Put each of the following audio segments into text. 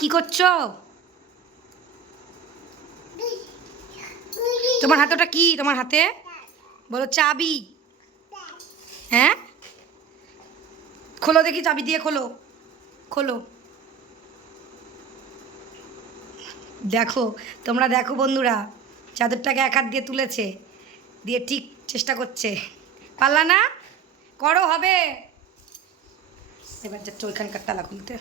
কি করছো? তোমার হাতে ওটা কি? তোমার হাতে বলো চাবি। হ্যাঁ, খোলো দেখি, চাবি দিয়ে খোলো, খোলো। দেখো, তোমরা দেখো বন্ধুরা, চাদরটাকে এক হাত দিয়ে তুলেছে, দিয়ে ঠিক চেষ্টা করছে। পারলা না? করো, হবে। এবার যাচ্ছে ওইখানকার তালা খুলতে।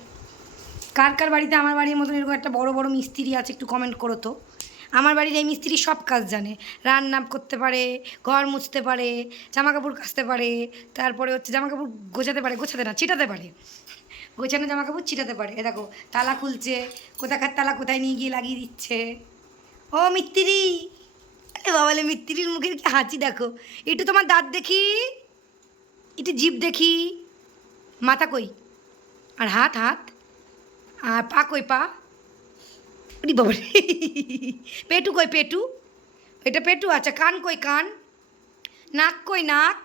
কার কার বাড়িতে আমার বাড়ির মতন এরকম একটা বড় বড় মিস্ত্রি আছে একটু কমেন্ট করো তো। আমার বাড়ির এই মিস্ত্রি সব কাজ জানে, রান্না করতে পারে, ঘর মুছতে পারে, জামা কাপড় কাচতে পারে, তারপরে হচ্ছে জামা কাপড় গোছাতে পারে, গোছাতে না চিটাতে পারে, গোছানো জামা কাপড় চিটাতে পারে। এ দেখো তালা খুলছে, কোথাকার তালা কোথায় নিয়ে গিয়ে লাগিয়ে দিচ্ছে। ও মিস্ত্রি, এ বাবালে মিস্ত্রির মুখের কি হাঁচি দেখো। একটু তোমার দাঁত দেখি, একটু জিভ দেখি, মাথা কই, আর হাত হাত, আর পা কই পা, ওরে বাবা রে। পেটু কই পেটু, এটা পেটু, আচ্ছা কান কই কান, নাক কই নাক,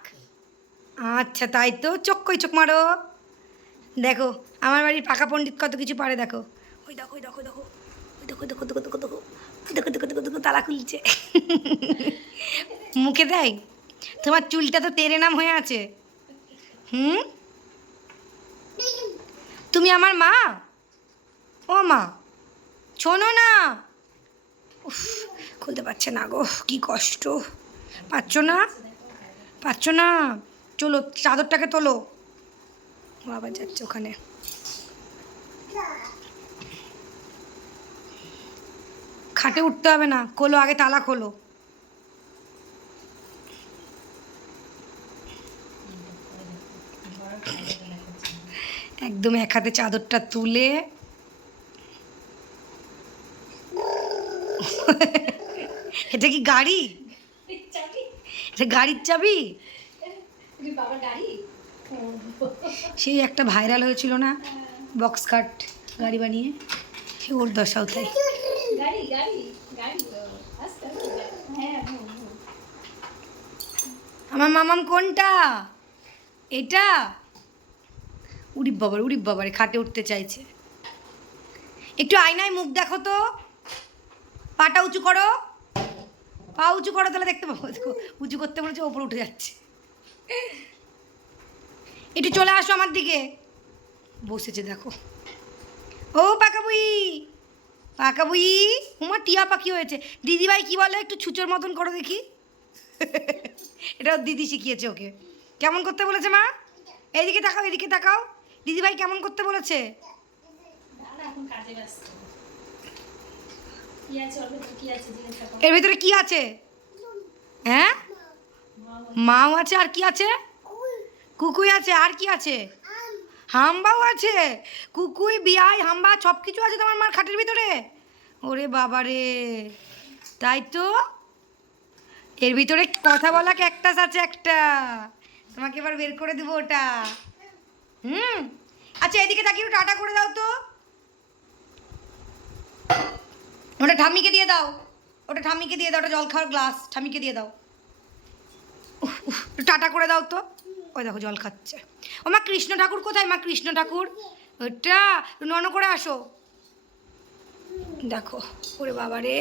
আচ্ছা তাই তো। চোখ কই চোখ মারো। দেখো আমার বাড়ির পাকা পণ্ডিত কত কিছু পারে দেখো। ওই দেখো ওই দেখো দেখো, ওই দেখো দেখো দেখো দেখো দেখো, ওই দেখো দেখো দেখো দেখো তালা খুলছে। মুখে দেয়। তোমার চুলটা তো তেরে নাম হয়ে আছে। হুম, তুমি আমার মা? ও মা, শোনো না। উফ, খুলতে পারছে না গো, কি কষ্ট। পাচ্ছ না, পাচ্ছ না। চলো চাদরটাকে তোলো। বাবা যাচ্ছে ওখানে। খাটে উঠতে হবে না, খোলো আগে, তালা খোলো। একদম এক হাতে চাদরটা তুলে। এটা কি গাড়ি? এটা গাড়ির চাবি? সেই একটা ভাইরাল হয়েছিল না, বক্স কাট গাড়ি বানিয়ে, সে ওর দশাও তাই। আমার মামাম কোনটা? এটা? উড়ি বাবারে, খাটে উঠতে চাইছে। একটু আয়নায় মুখ দেখো তো, পাটা উঁচু করো, পা উঁচু করো, তাহলে দেখতে পাবো। দেখো উঁচু করতে বলেছে, ওপরে উঠে যাচ্ছে। একটু চলে আসো আমার দিকে। বসেছে দেখো। ও পাকাবুই, পাকাবুই, উমা টিয়া পাখি হয়েছে। দিদিভাই কি বলে, একটু ছুঁচোর মতন করো দেখি। এটা ওর দিদি শিখিয়েছে ওকে। কেমন করতে বলেছে মা? এইদিকে তাকাও, এদিকে তাকাও। দিদিভাই কেমন করতে বলেছে? এর ভিতরে কি আছে? হ্যাঁ, মাও আছে, আর কি আছে? কুকুই আছে, আর কি আছে? হাম্বাও আছে। কুকুই, বিয়াই, হাম্বা সব কিছু আছে তোমার মার খাটের ভিতরে। ওরে বাবা রে, তাই তো। এর ভিতরে কথা বলা ক্যাকটাস আছে একটা, তোমাকে এবার বের করে দেবো ওটা। হুম, আচ্ছা এদিকে তাকিয়ে টাটা করে দাও তো। ওটা ঠাম্মিকে দিয়ে দাও, ওটা ঠাম্মিকে দিয়ে দাও, ওটা জল খাওয়ার গ্লাস ঠাম্মিকে দিয়ে দাও। টাটা করে দাও তো। ওই দেখো জল খাচ্ছে। ও মা কৃষ্ণ ঠাকুর কোথায়? মা কৃষ্ণ ঠাকুর ওটা নন করে আসো। দেখো ওরে বাবা রে,